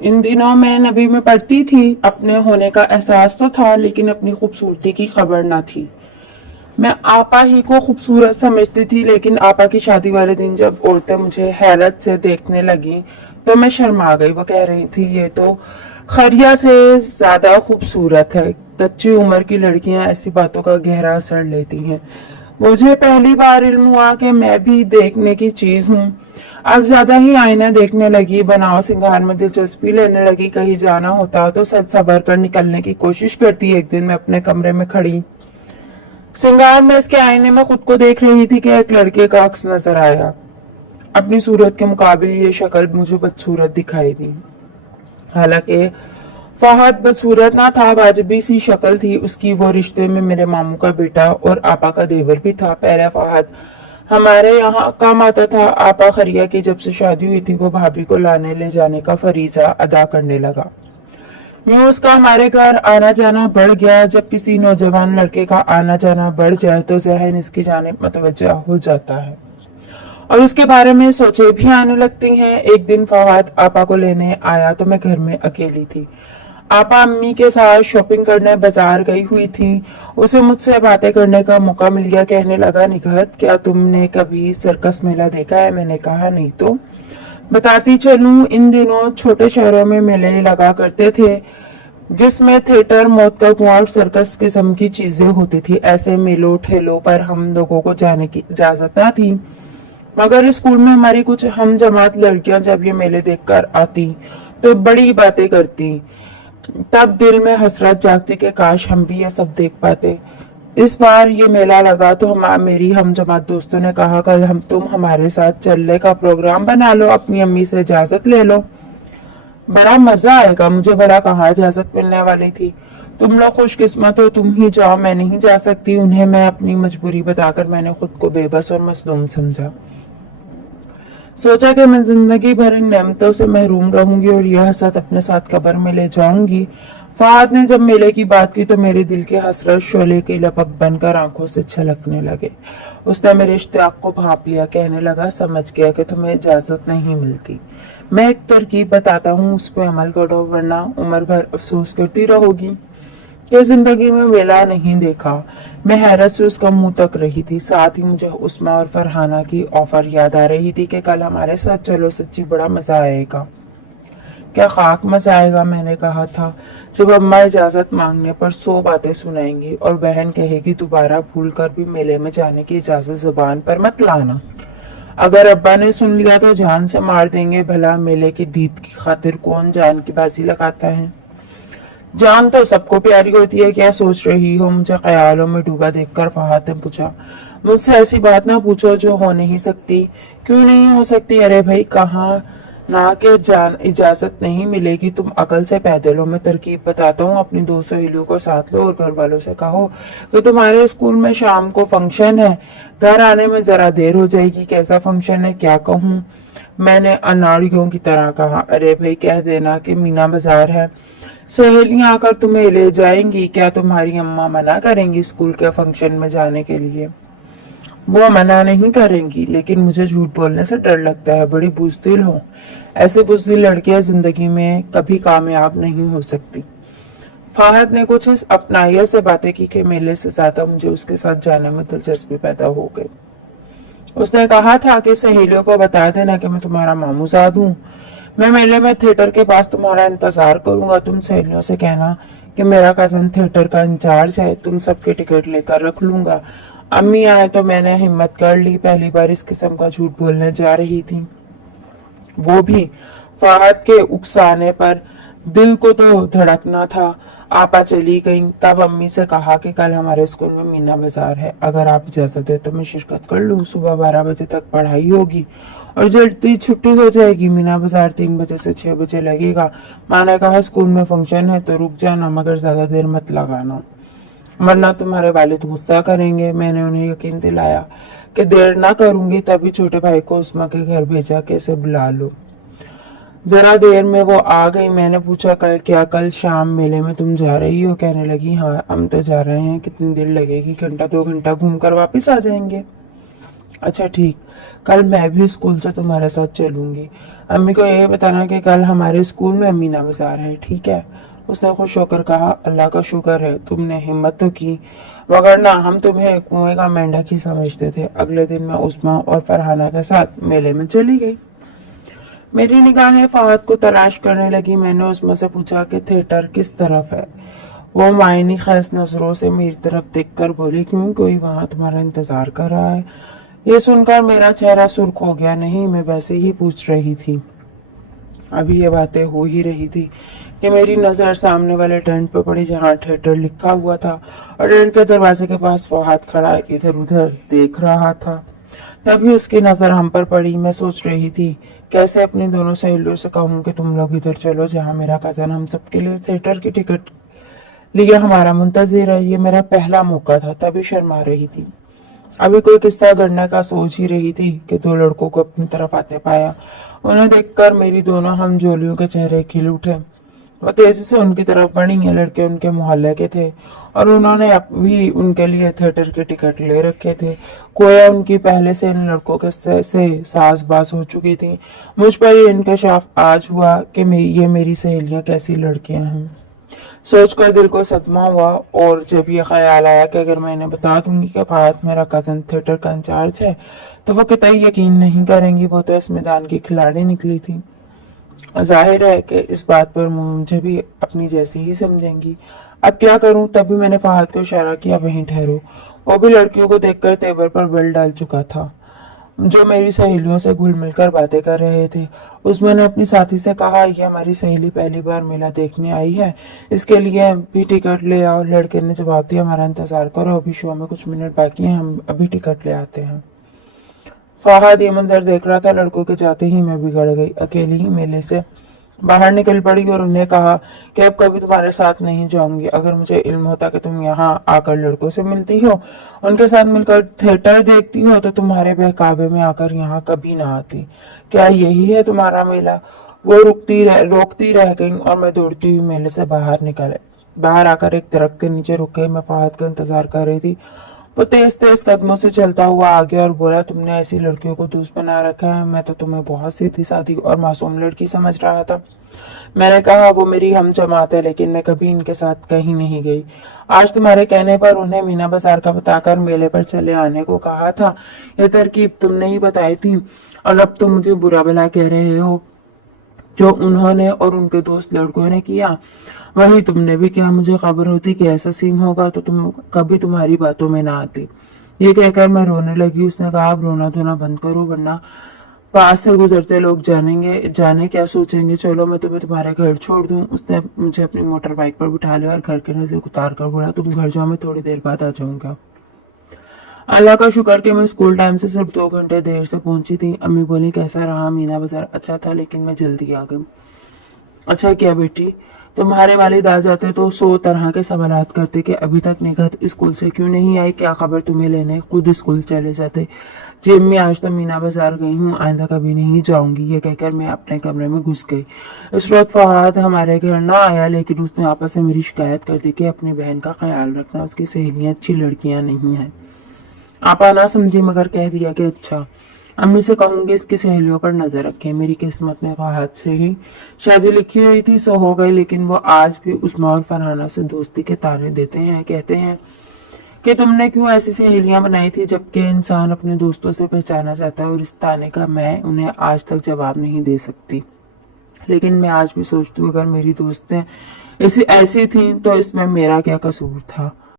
इन दिनों मैं नबी में पढ़ती थी। अपने होने का एहसास तो था, लेकिन अपनी खूबसूरती की खबर ना थी। मैं आपा ही को खूबसूरत समझती थी, लेकिन आपा की शादी वाले दिन जब औरतें मुझे हैरत से देखने लगी तो मैं शर्मा गई। वो कह रही थी, ये तो खरिया से ज्यादा खूबसूरत है। कच्ची उम्र की लड़कियां ऐसी बातों का गहरा असर लेती हैं। मुझे पहली बार इल्म हुआ कि मैं भी देखने की चीज हूँ। अब ज्यादा ही आईना देखने लगी, बनाव सिंगार में दिलचस्पी लेने लगी। कहीं जाना होता तो सज सवर कर निकलने की कोशिश करती। एक दिन मैं अपने कमरे में खड़ी सिंगार में इसके आईने में खुद को देख रही थी कि एक लड़के का अक्स नजर आया। अपनी सूरत के मुकाबले ये शक्ल मुझे बदसूरत दिखाई दी। हालांकि फहद बदसूरत ना था, वाजिबी सी शक्ल थी उसकी। वो रिश्ते में मेरे मामू का बेटा और आपा का देवर भी था। पहले फहद हमारे यहाँ काम आता था। आपा खरिया की जब से शादी हुई थी, वो भाभी को लाने ले जाने का फरीजा अदा करने लगा। यूं उसका हमारे घर आना जाना बढ़ गया। जब किसी नौजवान लड़के का आना जाना बढ़ जाए तो जहन इसकी जानिब मतवज्जा हो जाता है और उसके बारे में सोचे भी आने लगती हैं। एक दिन फवाद आपा को लेने आया तो मैं घर में अकेली थी। आपा अम्मी के साथ शॉपिंग करने बाजार गई हुई थी। उसे मुझसे बातें करने का मौका मिल गया। कहने लगा, निगहत, क्या तुमने कभी सर्कस मेला देखा है? मैंने कहा, नहीं तो बताती चलूं। इन दिनों छोटे शहरों में मेले लगा करते थे जिसमें थिएटर, मौत का कुआं और सर्कस किस्म की चीजें होती थी। ऐसे मेलों ठेलों पर हम लोगों को जाने की इजाजत न थी, मगर स्कूल में हमारी कुछ हम जमात लड़कियां जब ये मेले देखकर आती तो बड़ी बातें करती। तब दिल में हसरत जागती कि काश हम भी ये सब देख पाते। इस बार ये मेला लगा तो मेरी हम जमात दोस्तों ने कहा, कल तुम हमारे साथ चलने का प्रोग्राम बना लो, अपनी अम्मी से इजाजत ले लो, बड़ा मजा आएगा। मुझे भला कहाँ इजाजत मिलने वाली थी। तुम लोग खुशकिस्मत हो, तुम ही जाओ, मैं नहीं जा सकती। उन्हें मैं अपनी मजबूरी बताकर मैंने खुद को बेबस और मसलूम समझा। सोचा कि मैं जिंदगी भर इन नेमतों से महरूम रहूंगी और यह हसरत अपने साथ कब्र में ले जाऊंगी। फहद ने जब मेले की बात की तो मेरे दिल के हसरत शोले की लपक बनकर आंखों से छलकने लगे। उसने मेरे इश्तियाक को भांप लिया। कहने लगा, समझ गया कि तुम्हें इजाजत नहीं मिलती। मैं एक तरकीब बताता हूँ, उस पर अमल करो, वरना उम्र भर अफसोस करती रहोगी कि जिंदगी में मेला नहीं देखा। मैं हैरत से उसका मुंह तक रही थी। साथ ही मुझे उस्मा और फरहाना की ऑफर याद आ रही थी कि कल हमारे साथ चलो, सच्ची बड़ा मजा आएगा। क्या खाक मजा आएगा, मैंने कहा था। जब अम्मा इजाजत मांगने पर 100 बातें सुनाएंगी और बहन कहेगी दोबारा भूल कर भी मेले में जाने की इजाजत जुबान पर मत लाना। अगर अब्बा ने सुन लिया तो जान से मार देंगे। भला मेले की दीद की खातिर कौन जान की बाजी लगाता है? जान तो सबको प्यारी होती है। क्या सोच रही हो? मुझे ख्यालों में डूबा देखकर फहद ने पूछा। मुझसे ऐसी बात ना पूछो जो हो नहीं सकती। क्यों नहीं हो सकती? अरे भाई, कहाँ ना के जान इजाजत नहीं मिलेगी। तुम अकल से पैदल हो। मैं तरकीब बताता हूँ, अपनी 2 सहेलियों को साथ लो और घर वालों से कहो कि तुम्हारे स्कूल में शाम को फंक्शन है, घर आने में जरा देर हो जाएगी। कैसा फंक्शन है? क्या कहूँ? मैंने अनाड़ियों की तरह कहा। अरे भाई, कह देना कि मीना बाजार है, सहेलियां आकर तुम्हें ले जाएंगी। क्या तुम्हारी अम्मा मना करेंगी स्कूल के फंक्शन में जाने के लिए? वो मना नहीं करेंगी, लेकिन मुझे झूठ बोलने से डर लगता है। बड़ी बुज़दिल हो। ऐसी बुज़दिल लड़कियां जिंदगी में कभी कामयाब नहीं हो सकती। फहद ने कुछ इस अपनाइयत से बातें की कि मेले से ज्यादा मुझे उसके साथ जाने में दिलचस्पी पैदा हो गई। उसने कहा था कि सहेलियों को बता देना कि मैं तुम्हारा मामूजाद हूँ। मैं मेले में थिएटर के पास तुम्हारा इंतजार करूंगा। तुम सहेलियों से कहना कि मेरा कजन थिएटर का इंचार्ज है। तुम सबके टिकट लेकर रख लूंगा। अम्मी आए तो मैंने हिम्मत कर ली। पहली बार इस किस्म का झूठ बोलने जा रही थी, वो भी फहद के उकसाने पर। दिल को तो धड़कना था। आपा चली गई। तब अम्मी से कहा कि कल हमारे स्कूल में मीना बाजार है, अगर आप इजाजत दे तो मैं शिरकत कर लूँ। सुबह 12 बजे तक पढ़ाई होगी और जल्दी छुट्टी हो जाएगी। मीना बाजार 3 बजे से 6 बजे लगेगा। माँ ने कहा, स्कूल में फंक्शन है तो रुक जाना, मगर ज्यादा देर मत लगाना, वरना तुम्हारे वालिद गुस्सा करेंगे। मैंने उन्हें यकीन दिलाया कि देर ना करूंगी। तभी छोटे भाई को उस्मा के घर भेजा कि इसे बुला लो। जरा देर में वो आ गई। मैंने पूछा, कल शाम मेले में तुम जा रही हो? कहने लगी, हाँ, हम तो जा रहे हैं। कितनी देर लगेगी? घंटा 2 घंटा घूम कर वापिस आ जाएंगे। अच्छा ठीक, कल मैं भी स्कूल से तुम्हारे साथ चलूंगी। अम्मी को ये बताना कि कल हमारे स्कूल में मीना बाजार है, ठीक है? उसने खुश होकर कहा, अल्लाह का शुक्र है तुमने हिम्मत तो की, वगरना हम तुम्हें कुएं का मेंढक ही समझते थे। अगले दिन मैं उस्मा और फरहाना के साथ मेले में चली गई। मेरी निगाहें फहद को तलाश करने लगी। मैंने उस्मा से पूछा कि थिएटर किस तरफ है। वो मायनी खैस नजरों से मेरी तरफ देखकर बोली, क्यों, कोई वहां तुम्हारा इंतजार कर रहा है? ये सुनकर मेरा चेहरा सुर्ख हो गया। नहीं, मैं वैसे ही पूछ रही थी। अभी ये बातें हो ही रही थी कि मेरी नजर सामने वाले टेंट पर पड़ी जहाँ थिएटर लिखा हुआ था, और टेंट के दरवाजे के पास फहद खड़ा इधर उधर देख रहा था। तभी उसकी नजर हम पर पड़ी। मैं सोच रही थी कैसे अपनी दोनों सहेलियों से कहूँ कि तुम लोग इधर चलो जहाँ मेरा कजन हम सबके लिए थिएटर की टिकट लिए हमारा मुंतजिर है। ये मेरा पहला मौका था, तभी शर्मा रही थी। अभी कोई किस्सा गढ़ने का सोच ही रही थी कि दो लड़कों को अपनी तरफ आते पाया। उन्हें देखकर मेरी दोनों हमजोलियों के चेहरे खिल उठे। वो तेजी से उनकी तरफ बढ़ी। ये लड़के उनके मोहल्ले के थे और उन्होंने भी उनके लिए थिएटर के टिकट ले रखे थे। गोया उनकी पहले से इन लड़कों के से सासबास हो चुकी थी। मुझ पर ये इंकशाफ आज हुआ कि ये मेरी सहेलियां कैसी लड़कियां हैं। सोचकर दिल को सदमा हुआ, और जब ये ख्याल आया कि अगर मैं इन्हें बता दूंगी कि फहद मेरा कजन थिएटर का इंचार्ज है तो वो कतई यकीन नहीं करेंगी। वो तो इस मैदान की खिलाड़ी निकली थी। जाहिर है कि इस बात पर मुझे भी अपनी जैसी ही समझेंगी। अब क्या करूं? तभी मैंने फहद को इशारा किया, वहीं ठहरो। वो भी लड़कियों को देखकर तेवर पर बल डाल चुका था, जो मेरी सहेलियों से घुल मिलकर बातें कर रहे थे। उसमें ने अपनी साथी से कहा, ये हमारी सहेली पहली बार मेला देखने आई है, इसके लिए भी टिकट ले आओ। लड़के ने जवाब दिया, हमारा इंतजार करो, अभी शो में कुछ मिनट बाकी हैं, हम अभी टिकट ले आते हैं। फहद ये मंजर देख रहा था। लड़कों के जाते ही मैं बिगड़ गई। अकेली ही मेले से बाहर निकल पड़ी और उन्हें कहा कि अब कभी तुम्हारे साथ नहीं जाऊंगी। अगर मुझे इल्म होता कि तुम यहाँ आकर लड़कों से मिलती हो, उनके साथ मिलकर थिएटर देखती हो, तो तुम्हारे बहकावे में आकर यहाँ कभी ना आती। क्या यही है तुम्हारा मेला? वो रोकती रह गई और मैं दौड़ती हुई मेले से बाहर आकर एक दरख्त के नीचे रुक गई। मैं फहद का इंतजार कर रही थी। वो तेज तेज कदमों से चलता हुआ आ गया और बोला, तुमने ऐसी लड़कियों को दोस्त बना रखा है, मैं तो तुम्हें बहुत सीधी सादी और मासूम लड़की समझ रहा था। मैंने कहा, वो मेरी हम जमात है, लेकिन मैं कभी इनके साथ कहीं नहीं गई। आज तुम्हारे कहने पर उन्हें मीना बाजार का बताकर मेले पर चले आने को कहा था। ये तरकीब तुमने ही बताई थी और अब तुम मुझे बुरा भला कह रहे हो। जो उन्होंने और उनके दोस्त लड़कों ने किया वही तुमने भी किया। मुझे खबर होती कि ऐसा सीन होगा तो तुम कभी तुम्हारी बातों में ना आती। ये कहकर मैं रोने लगी। उसने कहा, अब रोना धोना बंद करो, वरना पास से गुजरते लोग जाने क्या सोचेंगे। चलो मैं तुम्हें तुम्हारे घर छोड़ दूं। उसने मुझे अपनी मोटर बाइक पर बिठा लिया और घर के नजदीक उतार कर बोला, तुम घर जाओ, मैं थोड़ी देर बाद आ जाऊंगा। अल्लाह का शुक्र कि मैं स्कूल टाइम से सिर्फ 2 घंटे देर से पहुंची थी। अम्मी बोली, कैसा रहा मीना बाजार? अच्छा था, लेकिन मैं जल्दी आ गई। अच्छा क्या बेटी, तुम्हारे वालिद आ जाते तो 100 तरह के सवालात करते कि अभी तक निगहत स्कूल से क्यों नहीं आई, क्या खबर तुम्हें लेने, खुद स्कूल चले जाते। जी अम्मी, आज तो मीना बाजार गई हूँ, आइंदा कभी नहीं जाऊंगी। ये कहकर मैं अपने कमरे में घुस गई। इस वक्त फहद हमारे घर ना आया, लेकिन उसने आपस से मेरी शिकायत कर दी कि अपनी बहन का ख्याल रखना, उसकी सहेलियां अच्छी लड़कियां नहीं हैं। आपा ना समझी मगर कह दिया कि अच्छा, अम्मी से कहूंगी इसकी सहेलियों पर नजर रखें। मेरी किस्मत में फहद से ही शादी लिखी हुई थी, सो हो गई, लेकिन वो आज भी उस्मा और फरहाना से दोस्ती के ताने देते हैं। कहते हैं कि तुमने क्यों ऐसी सहेलियां बनाई थी, जबकि इंसान अपने दोस्तों से पहचाना जाता है, और इस ताने का मैं उन्हें आज तक जवाब नहीं दे सकती। लेकिन मैं आज भी सोचती हूँ, अगर मेरी दोस्तें ऐसी थी तो इसमें मेरा क्या कसूर था।